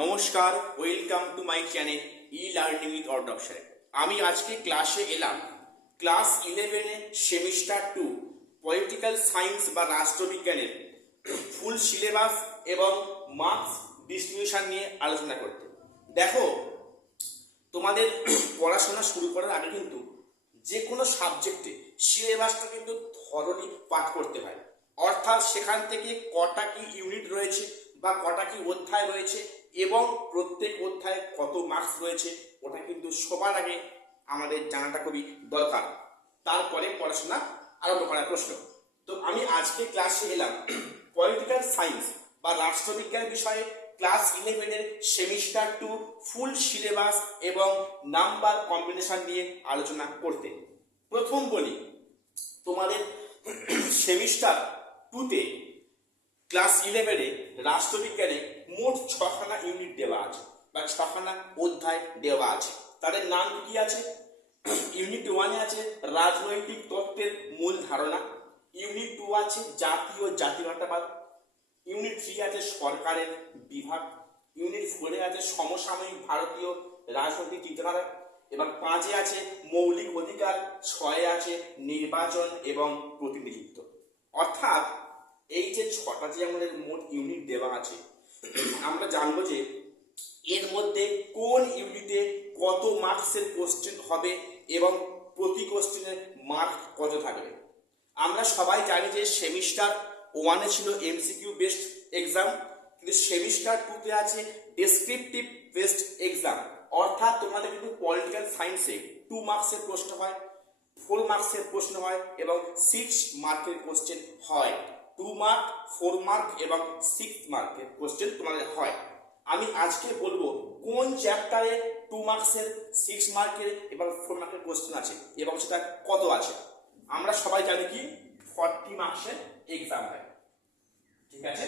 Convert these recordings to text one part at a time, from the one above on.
নমস্কার, welcome to my channel e learning with Arnab sir. আমি আজকে ক্লাসে এলাম ক্লাস 11-এ সেমিস্টার 2 পলিটিক্যাল সায়েন্স বা রাষ্ট্রবিজ্ঞানের ফুল সিলেবাস এবং মার্কস ডিস্ট্রিবিউশন নিয়ে আলোচনা করতে। দেখো, তোমাদের পড়াশোনা শুরু করার আগে কিন্তু যে কোনো সাবজেক্টে সিলেবাসটা কিন্তু থরলি পাঠ করতে হয়। অর্থাৎ সেখান থেকে কটা কি ইউনিট রয়েছে বা কটা কি অধ্যায় রয়েছে এবং প্রত্যেক অধ্যায়ে কত মার্কস রয়েছে ওটা কিন্তু সবার আগে আমাদের জানাটা খুবই দরকার। তারপরে পড়াশোনা আরম্ভ করার প্রশ্ন। তো আমি আজকে ক্লাসে এলাম পলিটিক্যাল সায়েন্স বা রাষ্ট্রবিজ্ঞান বিষয়ে ক্লাস 11-এর সেমিস্টার 2 ফুল সিলেবাস এবং নাম্বার কম্বিনেশন নিয়ে আলোচনা করতে। প্রথম বলি, তোমাদের সেমিস্টার 2-তে ক্লাস 11-এ রাষ্ট্রবিজ্ঞানে মোট 6খানা ইউনিট দেওয়া আছে বা 6খানা অধ্যায় দেওয়া আছে। তাদের নাম কি আছে? ইউনিট 1-এ আছে রাজনৈতিক তত্ত্বের মূল ধারণা, ইউনিট 2 আছে জাতীয় জাতীয়তাবাদ, ইউনিট 3 আছে সরকারের বিভাগ, ইউনিট 4-এ আছে সমসাময়িক ভারতীয় রাজনৈতিক চিন্তাধারা এবং 5-এ আছে মৌলিক অধিকার, 6-এ আছে নির্বাচন এবং প্রতিনিধিত্ব। অর্থাৎ এই যে 6টা যে আমাদের মোট ইউনিট দেওয়া আছে, আমরা জানবো যে এর মধ্যে কোন ইউনিটে কত মার্কসের কোশ্চেন হবে এবং প্রতি কোশ্চেনের মার্ক কত থাকবে। আমরা সবাই জানি যে সেমিস্টার 1-এ ছিল এমসিকিউ বেসড এক্সাম, কিন্তু সেমিস্টার 2-তে আছে ডেসক্রিপটিভ বেসড এক্সাম। অর্থাৎ তোমাদের কিন্তু পলিটিক্যাল সায়েন্সে 2 মার্কসের প্রশ্ন হয়, 4 মার্কসের প্রশ্ন হয় এবং 6 মার্কের কোশ্চেন হয়। 2 মার্ক, 4 মার্ক এবং 6 মার্কের কোশ্চেন তোমাদের হয়। আমি আজকে বলবো কোন চ্যাপ্টারে 2 মার্কসের, 6 মার্কের এবং 4 মার্কের কোশ্চেন আছে এবং সেটা কত আছে। আমরা সবাই জানি কি 40 মার্কসের এক্সাম হয়, ঠিক আছে।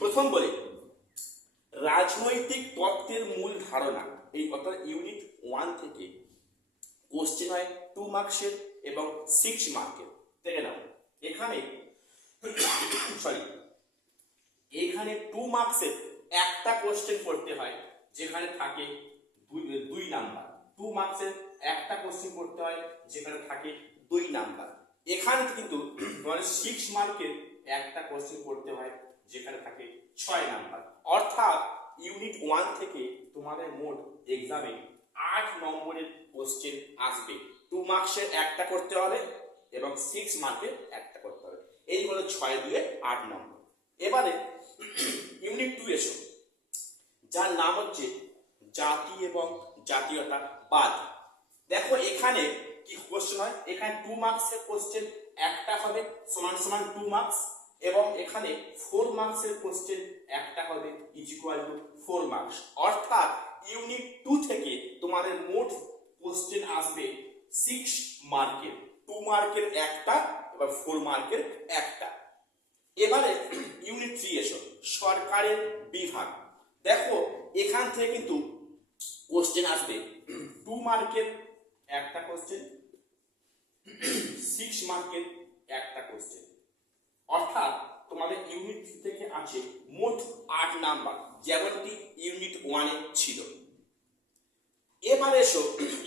প্রথম বলি রাজনৈতিক তত্ত্বের মূল ধারণা, এই অর্থাৎ ইউনিট 1 থেকে কোশ্চেন হয় 2 মার্কসের এবং 6 মার্কের। দেখে নাও, এখানে 2 মার্কসের একটা কোশ্চেন করতে হয় যেখানে থাকে 2 নাম্বার। 2 মার্কসের একটা কোশ্চেন করতে হয় যেখানে থাকে 2 নাম্বার। এখানে কিন্তু 6 মার্কের একটা কোশ্চেন করতে হয় যেখানে থাকে 6 নাম্বার। অর্থাৎ ইউনিট 1 থেকে তোমাদের মোট এক্সামে 8 নম্বরের কোশ্চেন আসবে। 2 মার্কসের একটা করতে হবে এবং 6 মার্কের একটা করতে হবে। এই হলো 6 দিয়ে 8 নম্বর। এবারে ইউনিট 2 এসো, যার নাম হচ্ছে জাতি এবং জাতীয়তাবাদ। দেখো এখানে কি কোশ্চেন হয়, এখানে 2 মার্কসের কোশ্চেন একটা হবে সমান সমান 2 মার্কস এবং এখানে 4 মার্কসের কোশ্চেন একটা হবে ইকুয়াল টু 4 মার্কস। অর্থাৎ ইউনিট 2 থেকে তোমাদের মোট কোশ্চেন আসবে 6 মার্কের, 2 মার্কের একটা এবং 4 মার্কের একটা। এবারে ইউনিট 3 এসো, সরকারের বিভাগ। দেখো এখান থেকে কিন্তু কোশ্চেন আসবে 2 মার্কের একটা কোশ্চেন, 6 মার্কের একটা কোশ্চেন। অর্থাৎ তোমাদের ইউনিট 3 থেকে আছে মোট 8 নাম্বার, যেমনটি ইউনিট 1-এ ছিল। এবারে এসো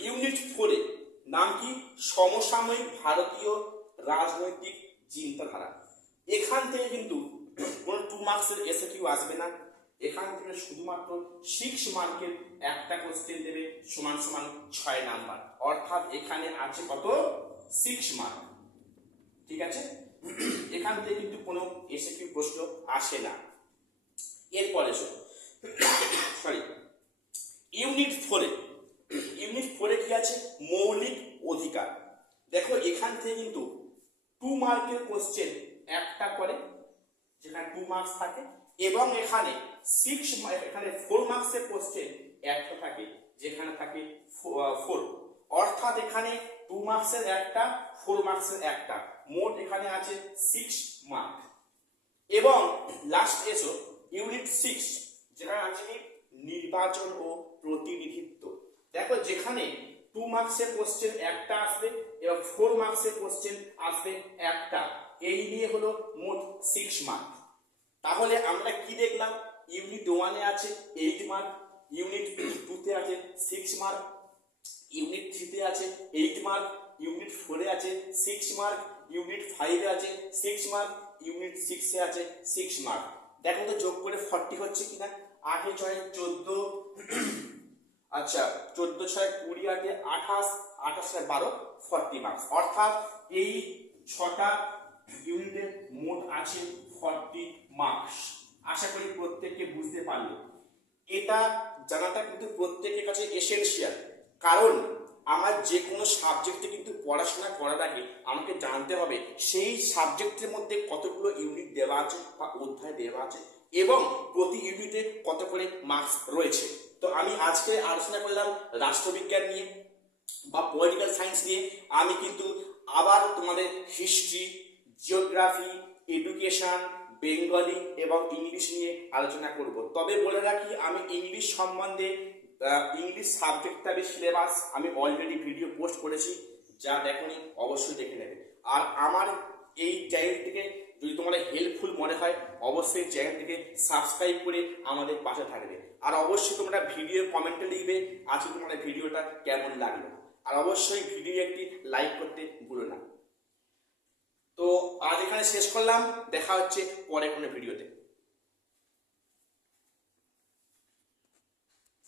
ইউনিট 4-এ, নাম কি সমসাময়িক ভারতীয় রাজনৈতিক চিন্তাধারা। এখান থেকে কিন্তু কোনো 2 মার্কসের এসকিউ আসবে না, এখান থেকে শুধুমাত্র 6 মার্কের একটা কোশ্চেন দেবে সমান সমান 6 নাম্বার। অর্থাৎ এখানে আছে কত 6 মার্ক, ঠিক আছে। এখান থেকে কিন্তু কোনো এসকিউ প্রশ্ন আসে না। এরপর এসো ইউনিট 4-এ, ইউনিট 4-এ কি আছে মৌলিক অধিকার। দেখো এখান থেকে কিন্তু 2 মার্কের কোশ্চেন একটা করে যেখানে 2 মার্কস থাকে এবং এখানে 4 মার্কসের কোশ্চেন একটা থাকে যেখানে থাকে 4। অর্থাৎ এখানে 2 মার্কসের একটা, 4 মার্কসের একটা, মোট এখানে আছে 6 মার্ক। এবং লাস্ট এসো ইউনিট 6, যেখানে আছে নির্বাচন ও প্রতিনিধিত্ব। দেখো যেখানে 2 মার্কসের কোশ্চেন একটা আসবে এবং 4 মার্কসের কোশ্চেন আসবে একটা, এই নিয়ে হলো মোট 6 মার্ক। তাহলে আমরা কি দেখলাম, ইউনিট 1-এ আছে 8 মার্ক, ইউনিট 2-তে আছে 6 মার্ক, ইউনিট 3-তে আছে 8 মার্ক, ইউনিট 4-এ আছে 6 মার্ক, ইউনিট 5-এ আছে 6 মার্ক, ইউনিট 6-এ আছে 6 মার্ক। দেখো তো যোগ করে 40 হচ্ছে কিনা। 8 এ 6 14, আচ্ছা 14 6 20, 8 এ 28, 28 এ 12, 40 মার্কস। অর্থাৎ এই 6টা ইউনিটে মোট আছে 40 মার্কস। আশা করি প্রত্যেককে বুঝতে পারলো। এটা জানাটা কিন্তু প্রত্যেকের কাছে এসেনশিয়াল, কারণ আমার যে কোনো সাবজেক্টে কিন্তু পড়াশোনা করার আগে আমাকে জানতে হবে সেই সাবজেক্টের মধ্যে কতগুলো ইউনিট দেওয়া আছে বা অধ্যায় দেওয়া আছে এবং প্রতি ইউনিটে কত করে মার্কস রয়েছে। তো আমি আজকে আলোচনা করলাম রাষ্ট্রবিজ্ঞান নিয়ে বা পলিটিক্যাল সায়েন্স নিয়ে। আমি কিন্তু আবার তোমাদের হিস্ট্রি, জিওগ্রাফি, এডুকেশন, বেঙ্গলি এবং ইংলিশ নিয়ে আলোচনা করব। তবে বলে রাখি, আমি ইংলিশ সম্বন্ধে ইংলিশ সাবজেক্টটা সিলেবাস আমি অলরেডি ভিডিও পোস্ট করেছি, যা দেখোনি অবশ্যই দেখে নেবে। আর আমার এই চ্যানেলটিকে যদি তোমাদের হেল্পফুল মনে হয় অবশ্যই চ্যানেলটিকে সাবস্ক্রাইব করে আমাদের পাশে থাকবে। আর অবশ্যই তোমরা ভিডিও কমেন্টে লিখবে আজকে তোমাদের ভিডিওটা কেমন লাগলো। আর অবশ্যই ভিডিও একটি লাইক করতে ভুলো না। তো আজ এখানে শেষ করলাম, দেখা হচ্ছে পরে কোনো ভিডিওতে।